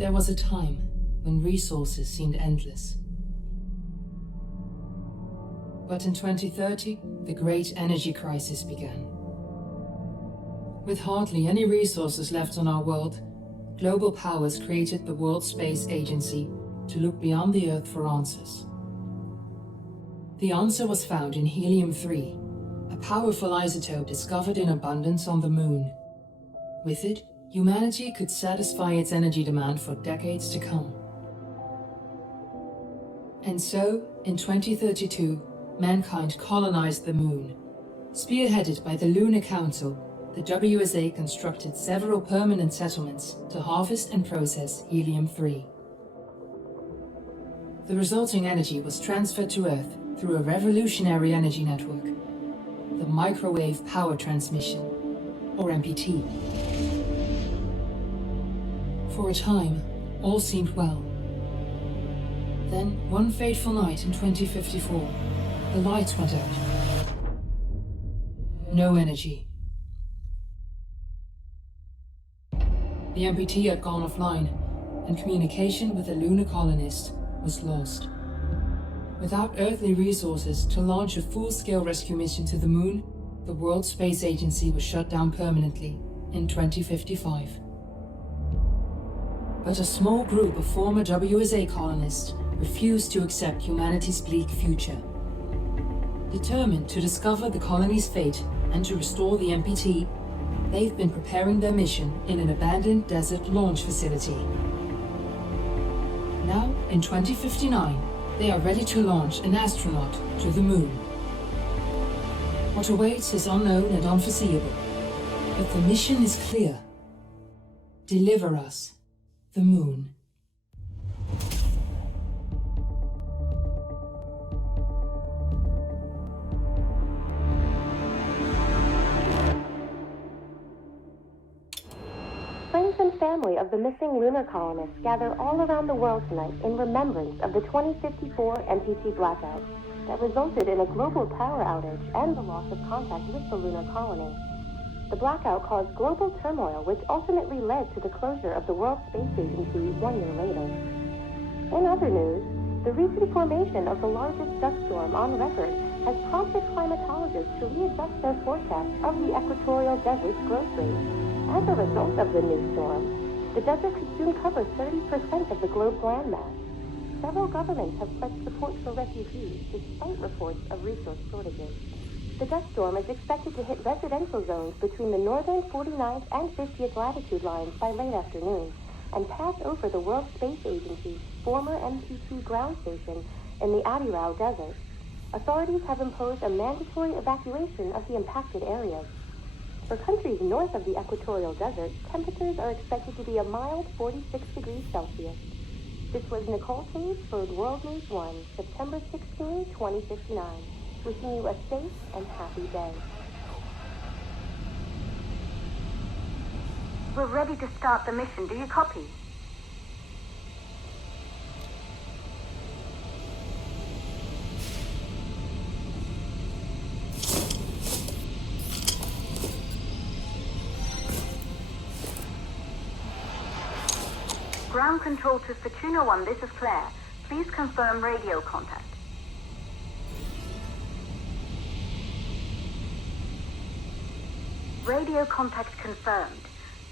There was a time when resources seemed endless. But in 2030, the great energy crisis began. With hardly any resources left on our world, global powers created the World Space Agency to look beyond the Earth for answers. The answer was found in helium-3, a powerful isotope discovered in abundance on the Moon. With it, humanity could satisfy its energy demand for decades to come. And so, in 2032, mankind colonized the Moon. Spearheaded by the Lunar Council, the WSA constructed several permanent settlements to harvest and process helium-3. The resulting energy was transferred to Earth through a revolutionary energy network, the Microwave Power Transmission, or MPT. For a time, all seemed well. Then, one fateful night in 2054, the lights went out. No energy. The MPT had gone offline, and communication with the lunar colonist was lost. Without earthly resources to launch a full-scale rescue mission to the Moon, the World Space Agency was shut down permanently in 2055. But a small group of former WSA colonists refused to accept humanity's bleak future. Determined to discover the colony's fate and to restore the MPT, they've been preparing their mission in an abandoned desert launch facility. Now, in 2059, they are ready to launch an astronaut to the Moon. What awaits is unknown and unforeseeable, but the mission is clear. Deliver us the Moon. Friends and family of the missing lunar colonists gather all around the world tonight in remembrance of the 2054 MPT blackout that resulted in a global power outage and the loss of contact with the lunar colony. The blackout caused global turmoil, which ultimately led to the closure of the World Space Agency 1 year later. In other news, the recent formation of the largest dust storm on record has prompted climatologists to readjust their forecast of the equatorial desert's growth rate. As a result of the new storm, the desert could soon cover 30% of the globe's landmass. Several governments have pledged support for refugees, despite reports of resource shortages. The dust storm is expected to hit residential zones between the northern 49th and 50th latitude lines by late afternoon, and pass over the World Space Agency's former MPT ground station in the Adirau Desert. Authorities have imposed a mandatory evacuation of the impacted areas. For countries north of the equatorial desert, temperatures are expected to be a mild 46 degrees Celsius. This was Nicole Cage for World News 1, September 16, 2059. Wishing you a safe and happy day. We're ready to start the mission. Do you copy? Ground control to Fortuna 1, this is Claire. Please confirm radio contact. Radio contact confirmed.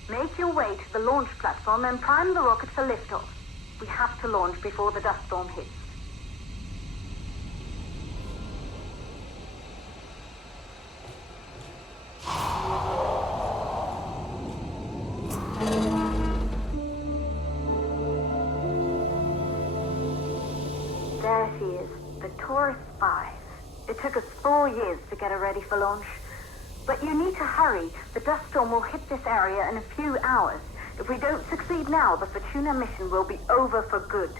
Make your way to the launch platform and prime the rocket for liftoff. We have to launch before the dust storm hits. There she is, the Taurus 5. It took us 4 years to get her ready for launch. But you need to hurry. The dust storm will hit this area in a few hours. If we don't succeed now, the Fortuna mission will be over for good.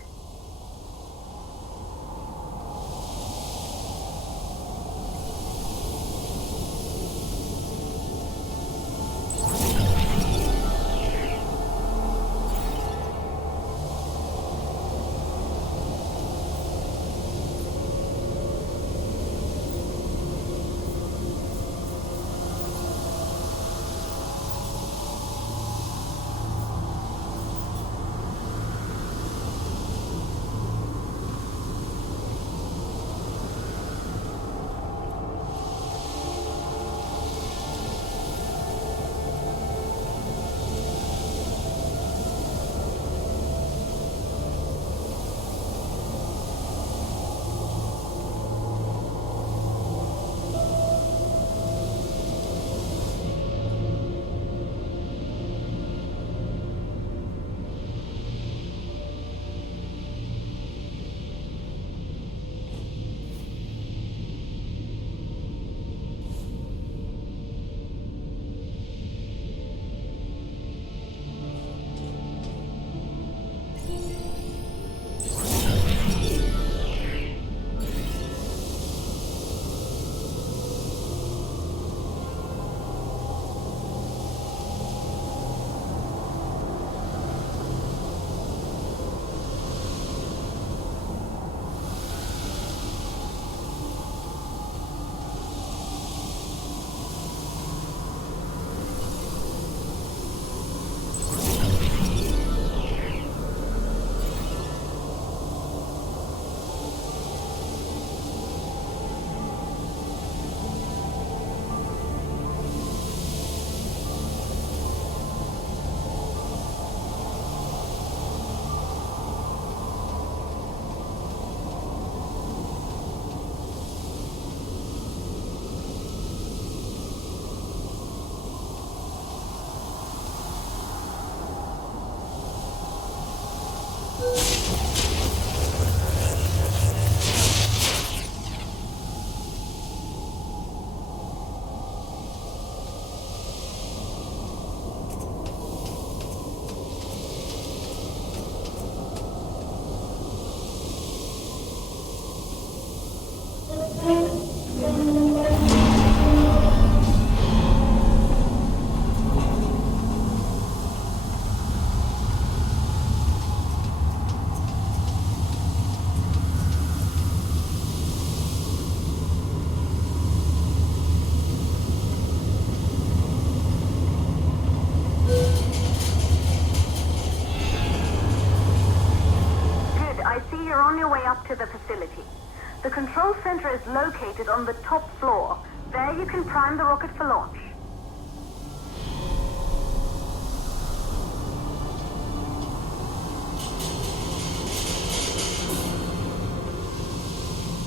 is located on the top floor. There you can prime the rocket for launch.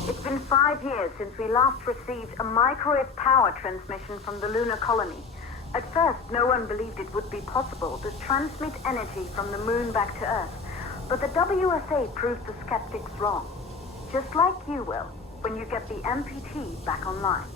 It's been 5 years since we last received a microwave power transmission from the lunar colony. At first, no one believed it would be possible to transmit energy from the moon back to Earth. But the WSA proved the skeptics wrong. Just like you will, when you get the MPT back online.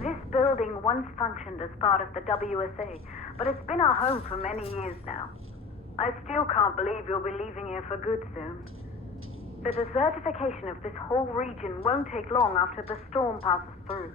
This building once functioned as part of the WSA, but it's been our home for many years now. I still can't believe you'll be leaving here for good soon. The desertification of this whole region won't take long after the storm passes through.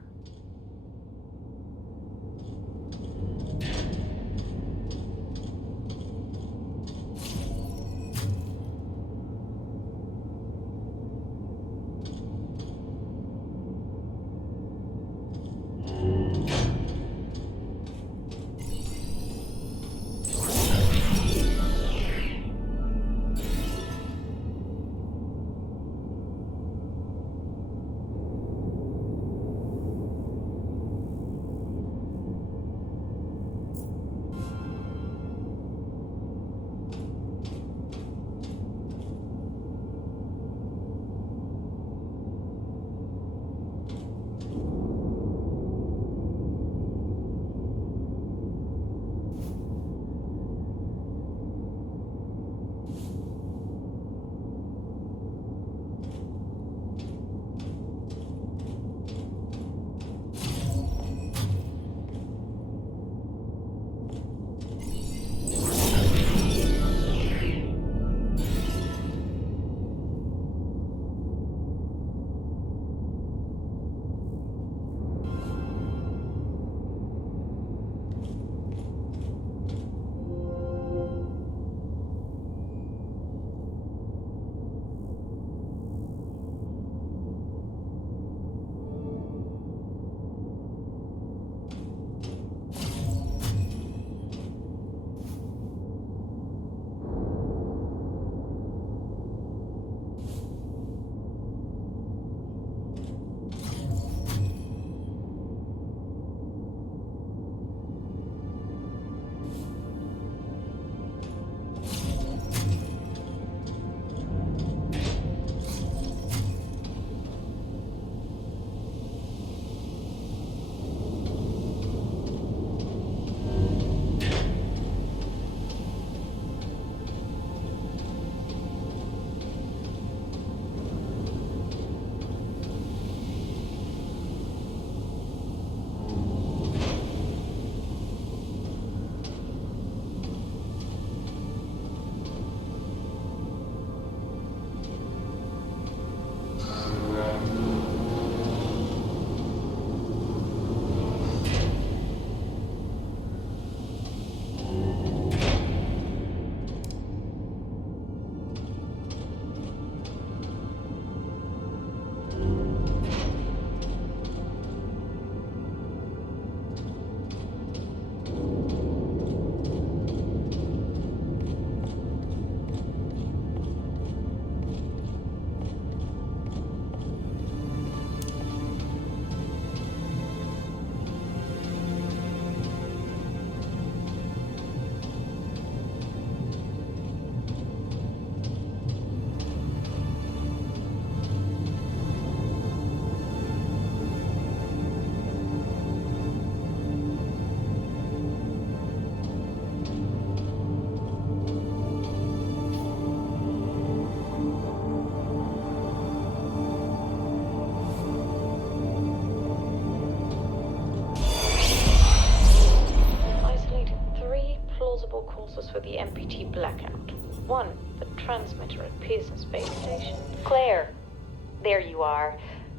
blackout. 1, the transmitter at Pearson Space Station. Claire, there you are.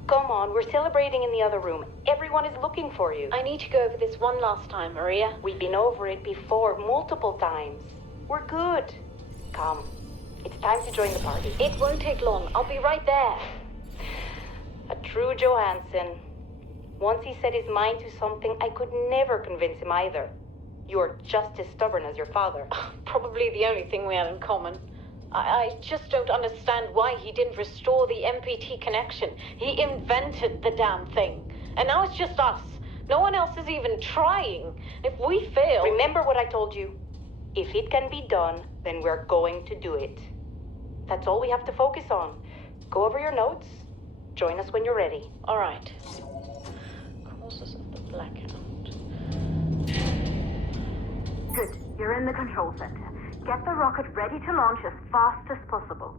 Come on, we're celebrating in the other room. Everyone is looking for you. I need to go over this one last time, Maria. We've been over it before, multiple times. We're good. Come, it's time to join the party. It won't take long. I'll be right there. A true Johansson. Once he set his mind to something, I could never convince him either. You're just as stubborn as your father. Probably the only thing we have in common. I just don't understand why he didn't restore the MPT connection. He invented the damn thing. And now it's just us. No one else is even trying. If we fail... Remember what I told you. If it can be done, then we're going to do it. That's all we have to focus on. Go over your notes. Join us when you're ready. All right. Causes of the blackout. Good. You're in the control center. Get the rocket ready to launch as fast as possible.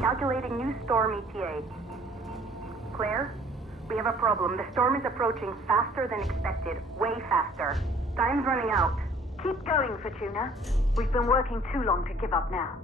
Calculating new storm ETA. Claire, we have a problem. The storm is approaching faster than expected. Way faster. Time's running out. Keep going, Fortuna. We've been working too long to give up now.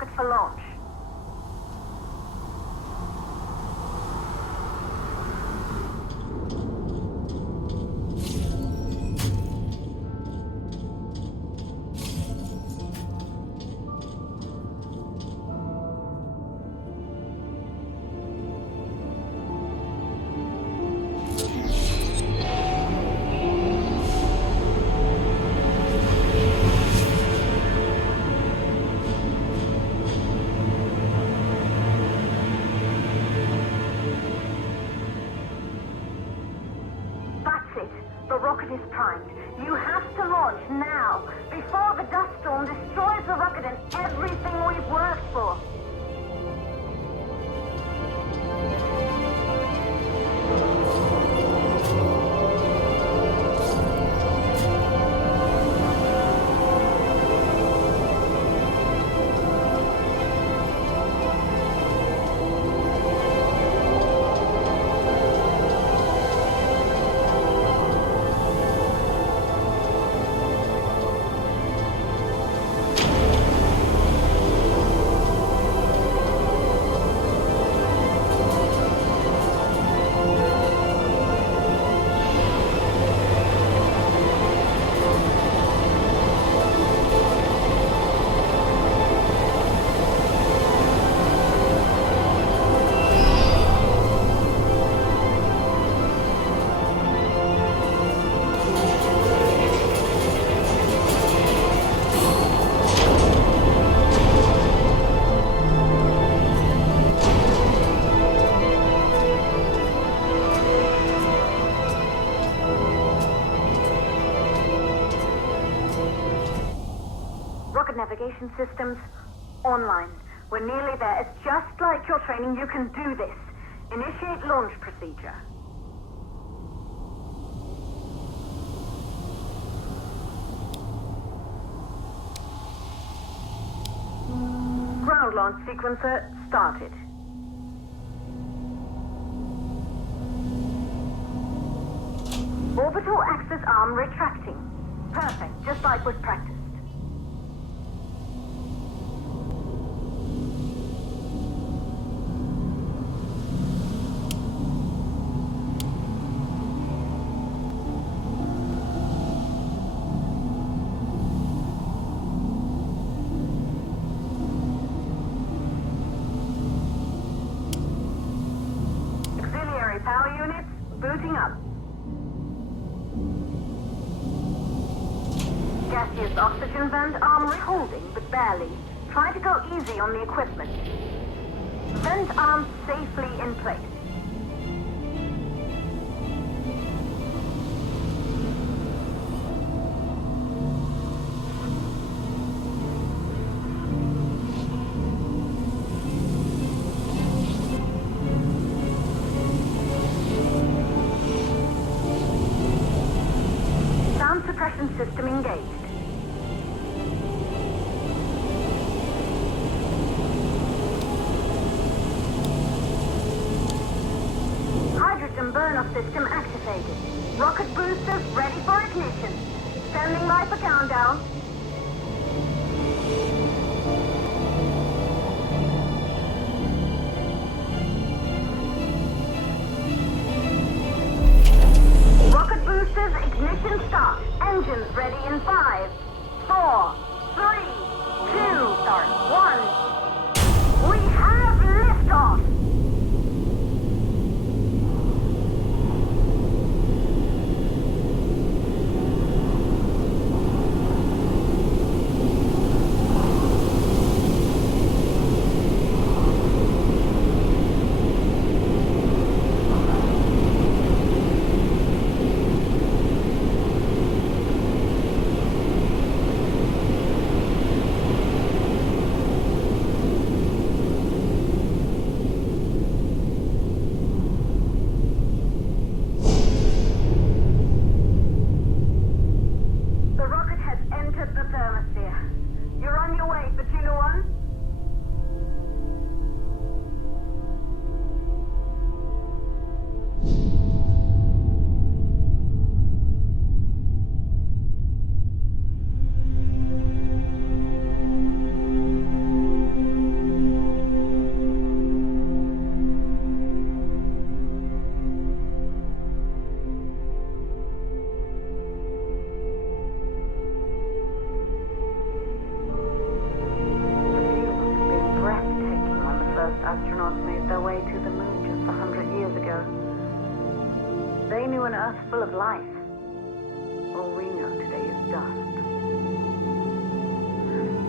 rocket for launch. The rocket is primed. You have to launch now, before the dust storm destroys the rocket and everything we've worked for. Navigation systems online. We're nearly there. It's just like your training. You can do this. Initiate launch procedure. Ground launch sequencer started. Orbital axis arm retracting. Perfect, just like was practiced. Power units, booting up. Gaseous oxygen vent arm holding, but barely. Try to go easy on the equipment. Vent arm safely in place. Suppression system engaged. Hydrogen burn-off system activated. Rocket boosters ready for ignition. Standing by for countdown. Rocket boosters ignition start. Engines ready in 5, 4, 3, 2, 1. We have liftoff! astronauts made their way to the moon just 100 years ago. They knew an Earth full of life. All we know today is dust.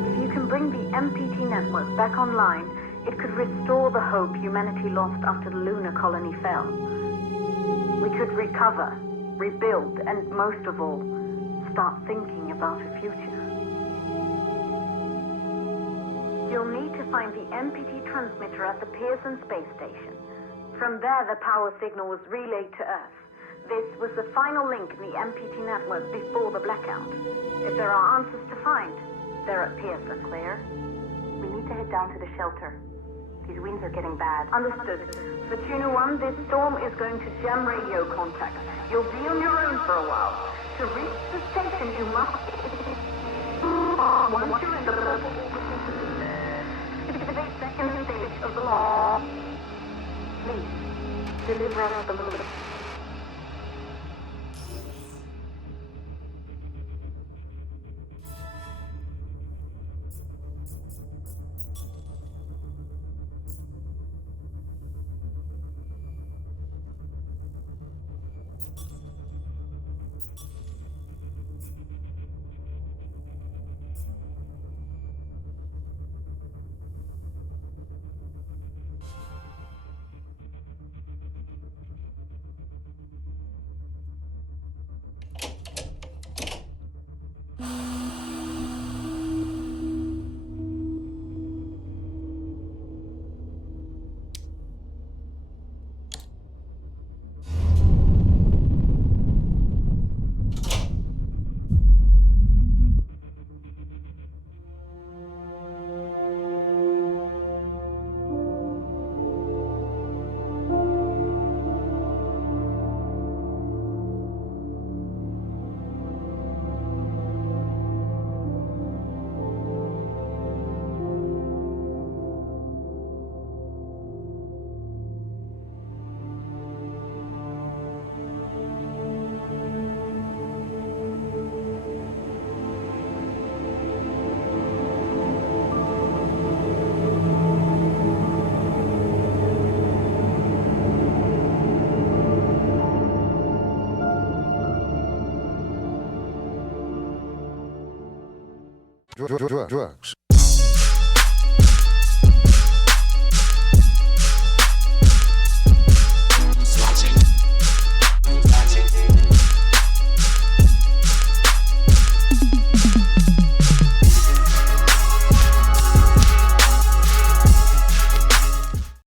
If you can bring the MPT network back online, it could restore the hope humanity lost after the lunar colony fell. We could recover, rebuild, and most of all, start thinking about a future. You'll need to find the MPT transmitter at the Pearson space station. From there, the power signal was relayed to Earth. This was the final link in the MPT network before the blackout. If there are answers to find, they're at Pearson. Claire, we need to head down to the shelter. These winds are getting bad. Understood. For Tuna 1, this storm is going to jam radio contact. You'll be on your own for a while. To reach the station, you must... Once you're in the second stage of the launch, please, deliver us the moon. Drugs.